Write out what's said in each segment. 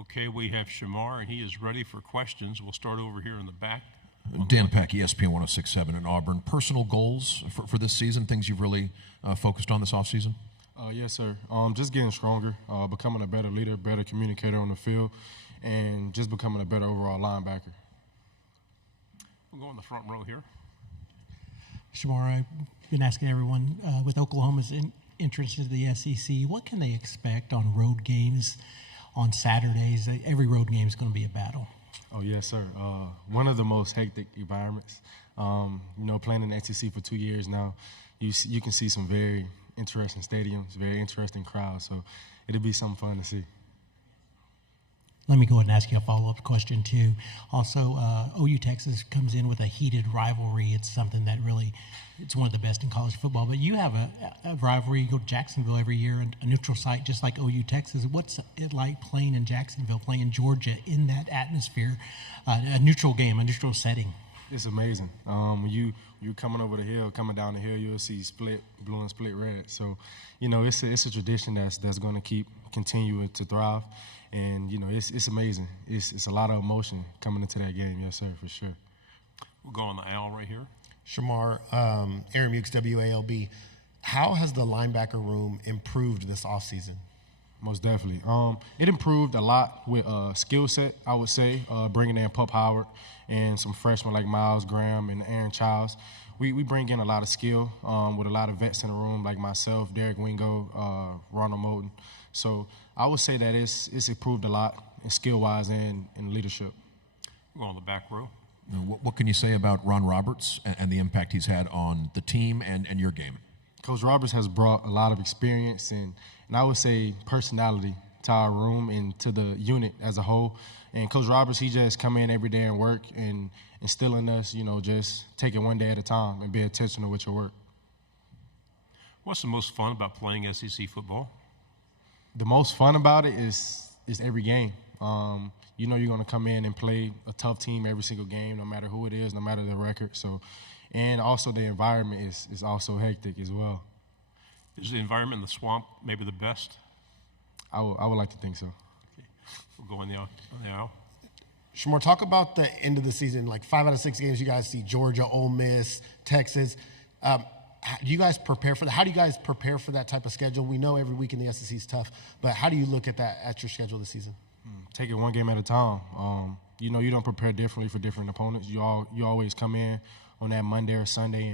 Okay, we have Shemar, and he is ready for questions. We'll start over here in the back. Dan Peck, ESPN 106.7 in Auburn. Personal goals for this season, things you've really focused on this offseason? Yes, sir. Just getting stronger, becoming a better leader, better communicator on the field, and just becoming a better overall linebacker. We'll go in the front row here. Shemar, I've been asking everyone with Oklahoma's entrance into the SEC, what can they expect on road games on Saturdays? Every road game is going to be a battle. Oh, yes, sir. One of the most hectic environments. Playing in the SEC for 2 years now, you can see some very interesting stadiums, very interesting crowds. So it'll be something fun to see. Let me go ahead and ask you a follow-up question, too. Also, OU Texas comes in with a heated rivalry. It's something that really, it's one of the best in college football. But you have a rivalry. You go to Jacksonville every year, a neutral site just like OU Texas. What's it like playing in Jacksonville, playing in Georgia in that atmosphere, a neutral game, a neutral setting? It's amazing. When you're coming over the hill, coming down the hill, you'll see split blue and split red. So, it's a tradition that's going to continue to thrive. And, it's amazing. It's a lot of emotion coming into that game. Yes, sir, for sure. We'll go on the aisle right here. Shemar, Aaron Mukes, WALB. How has the linebacker room improved this offseason? Most definitely. It improved a lot with skill set, I would say, bringing in Pup Howard and some freshmen like Miles Graham and Aaron Childs. We bring in a lot of skill with a lot of vets in the room like myself, Derek Wingo, Ronald Moulton. So I would say that it's improved a lot skill-wise and in leadership. We'll go on the back row. What can you say about Ron Roberts and the impact he's had on the team and your game? Coach Roberts has brought a lot of experience and I would say personality to our room and to the unit as a whole. And Coach Roberts, he just come in every day and work and instill in us, just take it one day at a time and be intentional with your work. What's the most fun about playing SEC football? The most fun about it is every game. You're going to come in and play a tough team every single game, no matter who it is, no matter the record. So, and also the environment is also hectic as well. Is the environment in the swamp maybe the best? I would like to think so. Okay. We'll go on the aisle. Shemar, talk about the end of the season. Like 5 out of 6 games, you guys see Georgia, Ole Miss, Texas. Do you guys prepare for that? How do you guys prepare for that type of schedule? We know every week in the SEC is tough, but how do you look at that at your schedule this season? Take it one game at a time. You don't prepare differently for different opponents. You always come in on that Monday or Sunday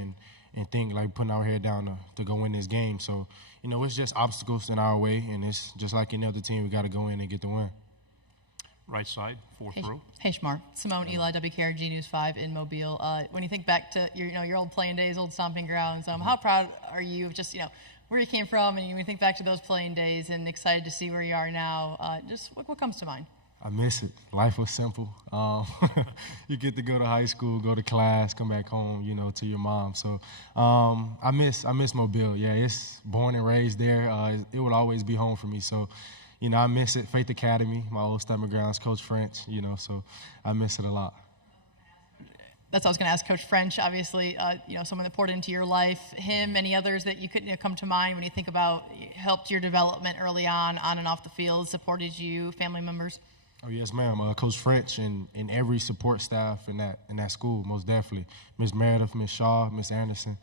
and think like putting our head down to go win this game. So, it's just obstacles in our way, and it's just like any other team. We got to go in and get the win. Right side, fourth row. Hey, Shemar. Simone Eli, WKRG News 5 in Mobile. When you think back to your old playing days, old stomping grounds, how proud are you of just, where you came from, and when you think back to those playing days and excited to see where you are now, just what comes to mind? I miss it. Life was simple. You get to go to high school, go to class, come back home, to your mom. So I miss Mobile. Yeah, it's born and raised there. It will always be home for me. So, I miss it. Faith Academy, my old stomping grounds, Coach French, so I miss it a lot. That's what I was going to ask Coach French, obviously, someone that poured into your life. Him, any others that you could come to mind when you think about helped your development early on and off the field, supported you, family members? Oh, yes, ma'am. Coach French and every support staff in that school, most definitely. Miss Meredith, Miss Shaw, Miss Anderson.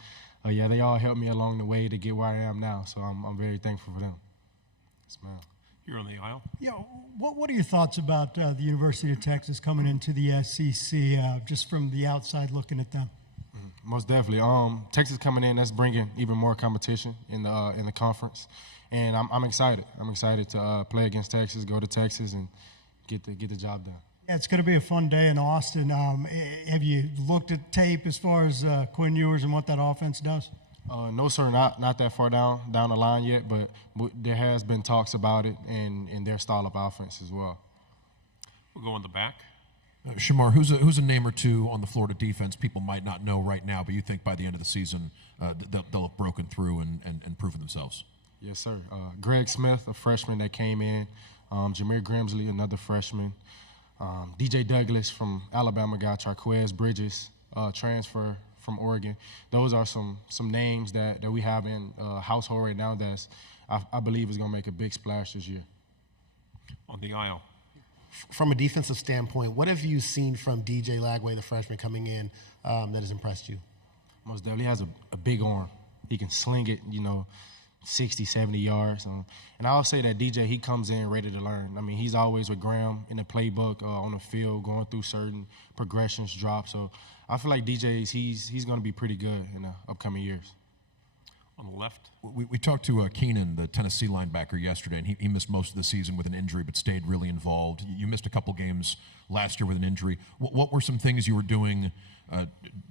They all helped me along the way to get where I am now, so I'm very thankful for them. Yes, ma'am. Here on the aisle. Yeah, what are your thoughts about the University of Texas coming into the SEC, just from the outside looking at them? Most definitely. Texas coming in, that's bringing even more competition in the conference, and I'm excited. I'm excited to play against Texas, go to Texas, and get the job done. Yeah, it's going to be a fun day in Austin. Have you looked at tape as far as Quinn Ewers and what that offense does? No, sir, not that far down the line yet, but there has been talks about it and their style of offense as well. We'll go in the back. Shemar, who's a name or two on the Florida defense people might not know right now, but you think by the end of the season they'll have broken through and proven themselves? Yes, sir. Greg Smith, a freshman that came in. Jameer Grimsley, another freshman. DJ Douglas from Alabama guy. Charquez Bridges, transfer from Oregon. Those are some names that we have in household right now that I believe is going to make a big splash this year. On the aisle. from a defensive standpoint, what have you seen from DJ Lagway, the freshman coming in, that has impressed you? Most definitely. He has a big arm. He can sling it, 60, 70 yards. And I'll say that DJ, he comes in ready to learn. I mean, he's always with Graham in the playbook, on the field, going through certain progressions, drops. So I feel like DJ's, he's going to be pretty good in the upcoming years. On the left. We talked to Keenan, the Tennessee linebacker, yesterday, and he missed most of the season with an injury but stayed really involved. You missed a couple games last year with an injury. What were some things you were doing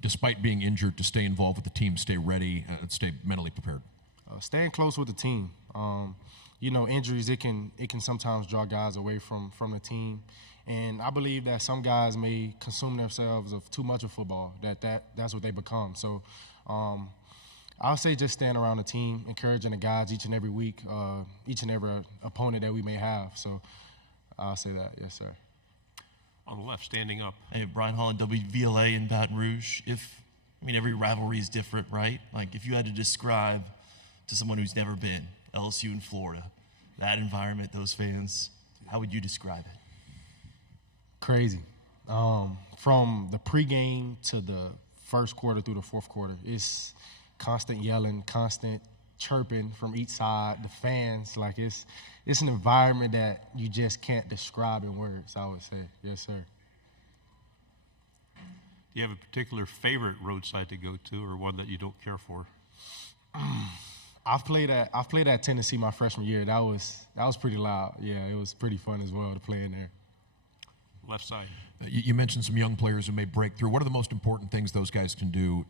despite being injured to stay involved with the team, stay ready, stay mentally prepared? Staying close with the team. Injuries, it can sometimes draw guys away from the team. And I believe that some guys may consume themselves of too much of football, that's what they become. So I'll say just staying around the team, encouraging the guys each and every week, each and every opponent that we may have. So I'll say that, yes, sir. On the left, standing up. Hey, Brian Holland, WVLA in Baton Rouge. Every rivalry is different, right? Like, if you had to describe to someone who's never been, LSU in Florida, that environment, those fans, how would you describe it? Crazy. From the pregame to the first quarter through the fourth quarter, it's constant yelling, constant chirping from each side. The fans, like it's an environment that you just can't describe in words, I would say. Yes, sir. Do you have a particular favorite roadside to go to, or one that you don't care for? I've played at Tennessee my freshman year. That was pretty loud. Yeah, it was pretty fun as well to play in there. Left side. You mentioned some young players who may break through. What are the most important things those guys can do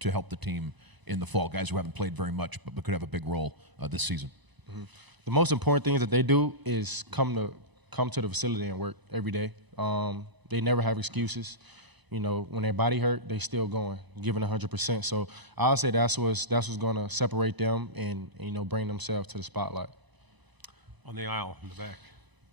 to help the team in the fall? Guys who haven't played very much but could have a big role this season. Mm-hmm. The most important things that they do is come to the facility and work every day. They never have excuses. When their body hurt, they still going, giving 100%. So I'll say that's what's going to separate them and bring themselves to the spotlight. On the aisle in the back.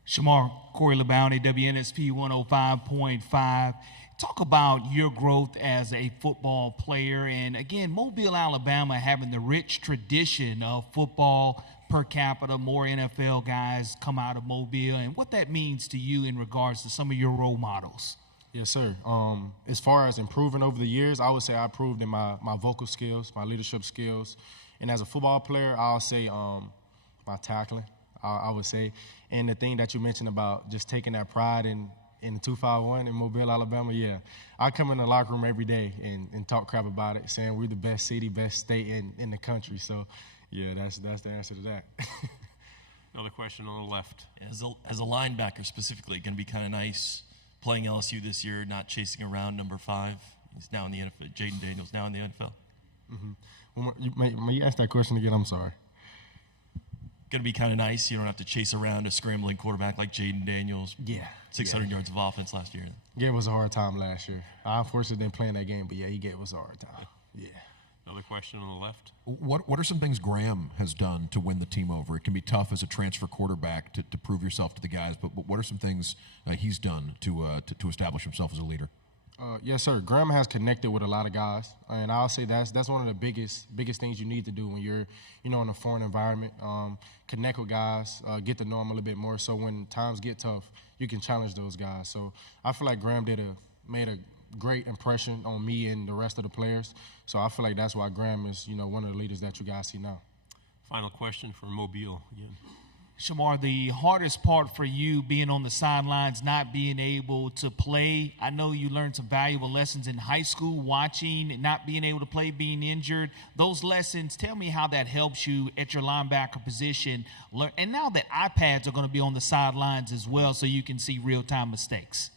Shemar, Corey LeBounty, WNSP 105.5. Talk about your growth as a football player. And again, Mobile, Alabama having the rich tradition of football per capita, more NFL guys come out of Mobile, and what that means to you in regards to some of your role models. Yes, sir. As far as improving over the years, I would say I improved in my vocal skills, my leadership skills. And as a football player, I'll say my tackling, I would say. And the thing that you mentioned about just taking that pride in the 251 in Mobile, Alabama, yeah. I come in the locker room every day and talk crap about it, saying we're the best city, best state in the country. So, yeah, that's the answer to that. Another question on the left. As a linebacker specifically, going to be kind of nice playing LSU this year, not chasing around number 5. He's now in the NFL. Jaden Daniels now in the NFL. Mm-hmm. May you ask that question again? I'm sorry. Going to be kind of nice. You don't have to chase around a scrambling quarterback like Jaden Daniels. Yeah. 600 yards of offense last year. Gave us a hard time last year. I unfortunately didn't play in that game, but yeah, he gave us a hard time. Yeah. Another question on the left. What are some things Graham has done to win the team over? It can be tough as a transfer quarterback to prove yourself to the guys, but what are some things he's done to establish himself as a leader? Yes, sir. Graham has connected with a lot of guys, and I'll say that's one of the biggest things you need to do when you're in a foreign environment. Connect with guys, get to know them a little bit more, so when times get tough, you can challenge those guys. So I feel like Graham made a great impression on me and the rest of the players. So I feel like that's why Graham is one of the leaders that you guys see now. Final question for Mobile again. Shamar, the hardest part for you being on the sidelines, not being able to play, I know you learned some valuable lessons in high school, watching, not being able to play, being injured. Those lessons, tell me how that helps you at your linebacker position. And now that iPads are going to be on the sidelines as well, so you can see real-time mistakes.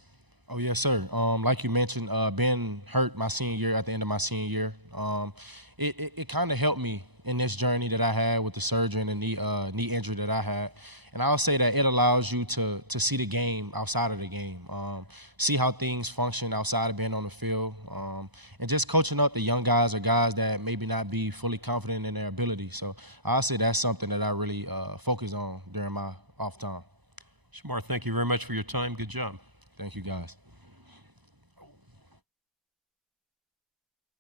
Oh, yes, sir. Like you mentioned, being hurt my senior year, at the end of my senior year, it kind of helped me in this journey that I had with the surgery and the knee injury that I had. And I'll say that it allows you to see the game outside of the game, see how things function outside of being on the field, and just coaching up the young guys or guys that maybe not be fully confident in their ability. So I'll say that's something that I really focus on during my off time. Shemar, thank you very much for your time. Good job. Thank you, guys.